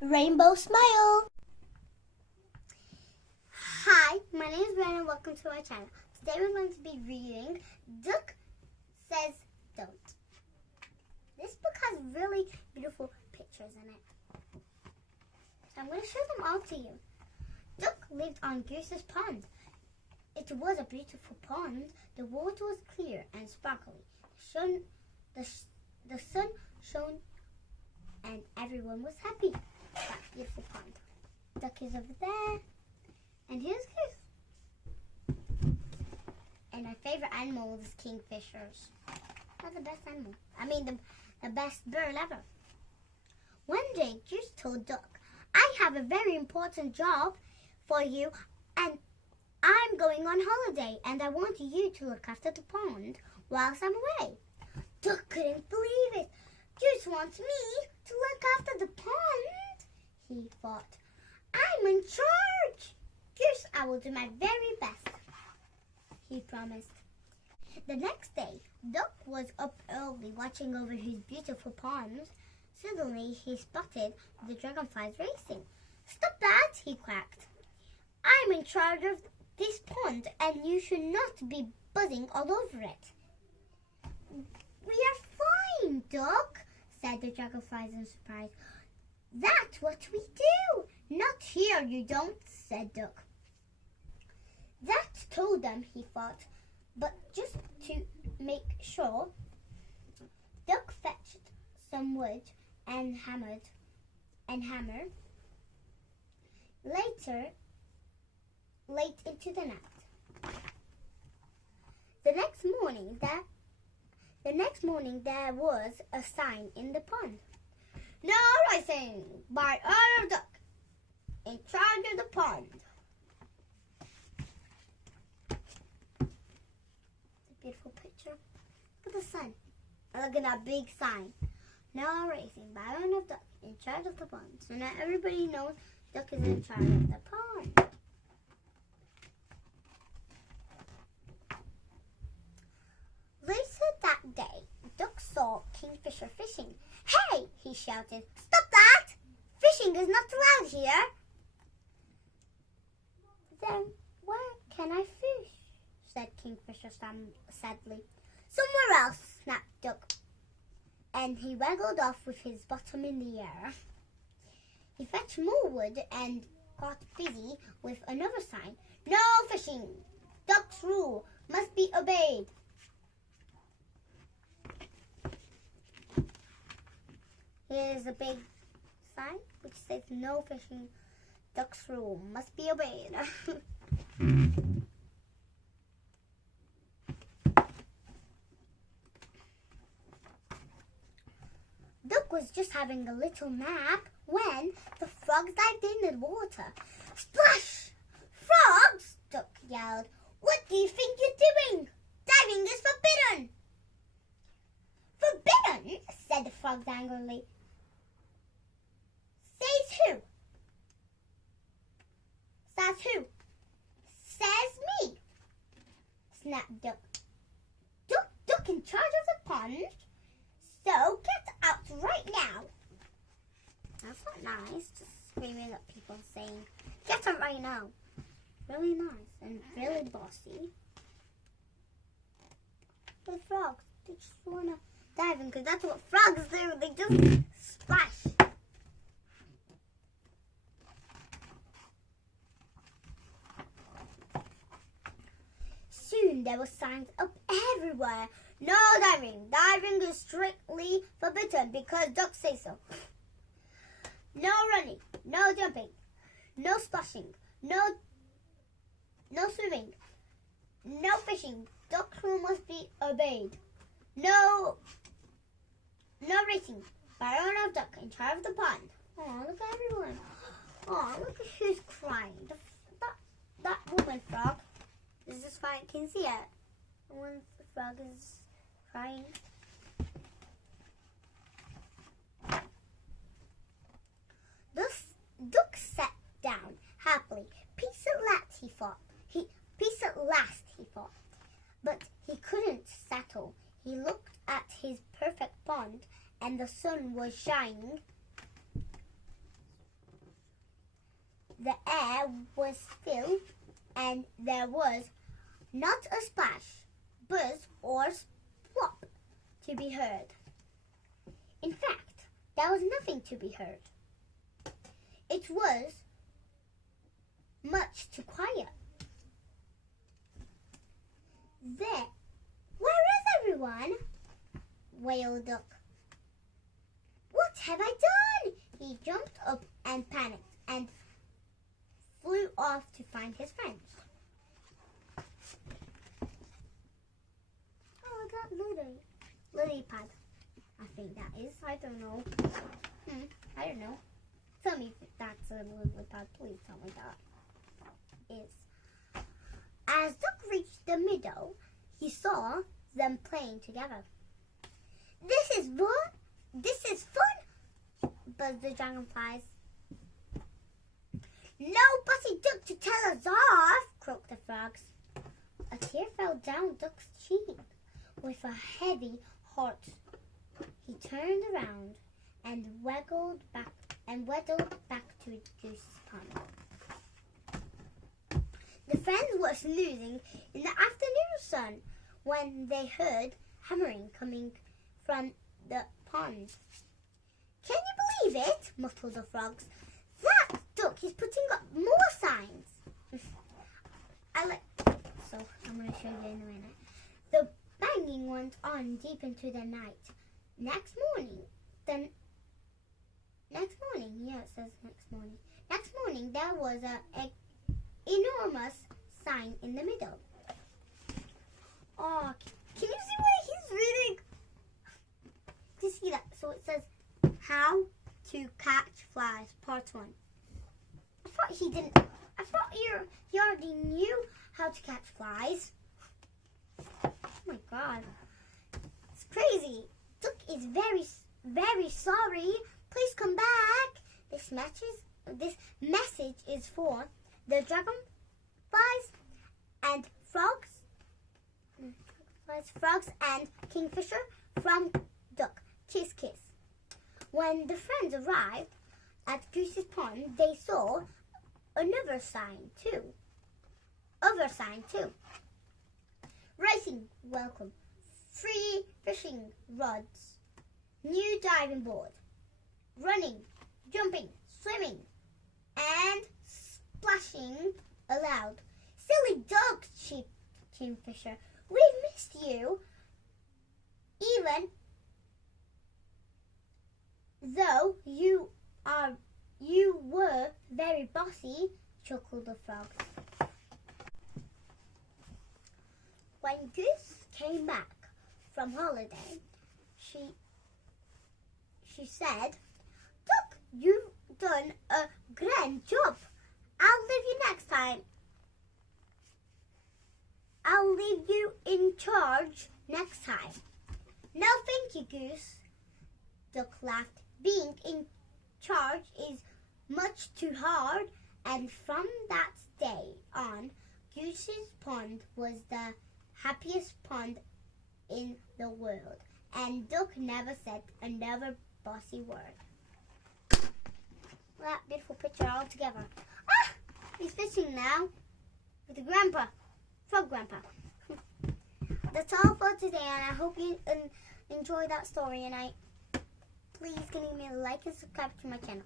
Rainbow Smile. Hi, my name is Briana. Welcome to my channel. Today we're going to be reading Duck Says Don't. This book has really beautiful pictures in it. So I'm going to show them all to you. Duck lived on Goose's pond. It was a beautiful pond. The water was clear and sparkly. The sun shone and everyone was happy. That beautiful pond. Duck is over there. And here's Goose. And my favorite animal is kingfishers. They're the best animal. I mean, the best bird ever. One day, Goose told Duck, I have a very important job for you, and I'm going on holiday, and I want you to look after the pond whilst I'm away. Duck couldn't believe it. Goose wants me to look after the pond, he thought. I'm in charge. Goose, I will do my very best, he promised. The next day, Duck was up early watching over his beautiful pond. Suddenly, he spotted the dragonflies racing. Stop that, he quacked. I'm in charge of this pond, and you should not be buzzing all over it. We are fine, Duck, said the dragonflies in surprise. That's what we do. Not here, you don't, said Duck. That told them, he thought, but just to make sure, Duck fetched some wood and hammer. Late into the night. The next morning there was a sign in the pond. No racing by Aloud Duck, in charge of the pond. Beautiful picture. Look at the sun. And look at that big sign. No racing by Aloud Duck, in charge of the pond. So now everybody knows Duck is in charge of the pond. Later that day, Duck saw Kingfisher fishing. Hey, he shouted, stop that! Fishing is not allowed here. Then where can I fish? Said Kingfisher sadly. Somewhere else, snapped Duck. And he waggled off with his bottom in the air. He fetched more wood and got busy with another sign. No fishing! Duck's rule must be obeyed. Here's a big sign which says no fishing. Duck's rule must be obeyed. Duck was just having a little nap when the frogs dived in the water. Splash! Frogs! Duck yelled. What do you think you're doing? Diving is forbidden. Forbidden? Said the frogs angrily. Says who? Says who? Says me, snapped Duck. Duck in charge of the pond? So get out right now. That's not nice, just screaming at people saying, get out right now. Really nice and really bossy. The frogs, they just want to dive in because that's what frogs do. They just splash. Soon there were signs up everywhere. No diving. Diving is strictly forbidden because Duck says so. No running. No jumping. No splashing. No swimming. No fishing. Duck's rule must be obeyed. No racing. By Aloud Duck, in charge of the pond. Oh, look at everyone. Oh, look at who's crying. That woman frog is just fine. Can you see it? One frog is crying. Duck sat down happily. Peace at last, he thought. But he couldn't settle. He looked at his perfect pond, and the sun was shining air was still, and there was not a splash, buzz, or plop to be heard. In fact, there was nothing to be heard. It was much too quiet. There, where is everyone? Wailed Duck. What have I done? He jumped up and panicked and flew off to find his friends. Oh, I got lily pad. I think that is. I don't know. I don't know. Tell me if that's a lily pad. Please tell me that is. As Duck reached the middle, he saw them playing together. This is fun, buzzed the dragonflies. No Bossy Duck to tell us off, croaked the frogs. A tear fell down Duck's cheek. With a heavy heart, he turned around and waddled back to Goose's pond. The friends were snoozing in the afternoon sun when they heard hammering coming from the pond. Can you believe it? Muttered the frogs. That duck is putting up more signs. So I'm going to show you in a minute. The banging went on deep into the night. Next morning, there was an enormous sign in the middle. Oh, can you see what he's reading? To see that, so it says, "How to Catch Flies, Part 1." I thought he didn't. I thought he already knew how to catch flies. Oh my God, it's crazy. Duck is very, very sorry. Please come back. This message is for the dragonflies and frogs and kingfisher from Duck. Kiss, kiss. When the friends arrived at Goose's pond, they saw another sign too. Racing welcome, free fishing rods, new diving board, running, jumping, swimming, and splashing aloud. Silly Duck, cheeped Kingfisher. We've missed you. Even though you were very bossy, chuckled the frog. When Goose came back from holiday, she said, Duck, you've done a grand job. I'll leave you next time. I'll leave you in charge next time. No, thank you, Goose. Duck laughed. Being in charge is much too hard. And from that day on, Goose's pond was the happiest pond in the world. And Duck never said another bossy word. That beautiful picture all together. Ah! He's fishing now with the grandpa. Frog grandpa. That's all for today, and I hope you enjoyed that story. And please give me a like and subscribe to my channel.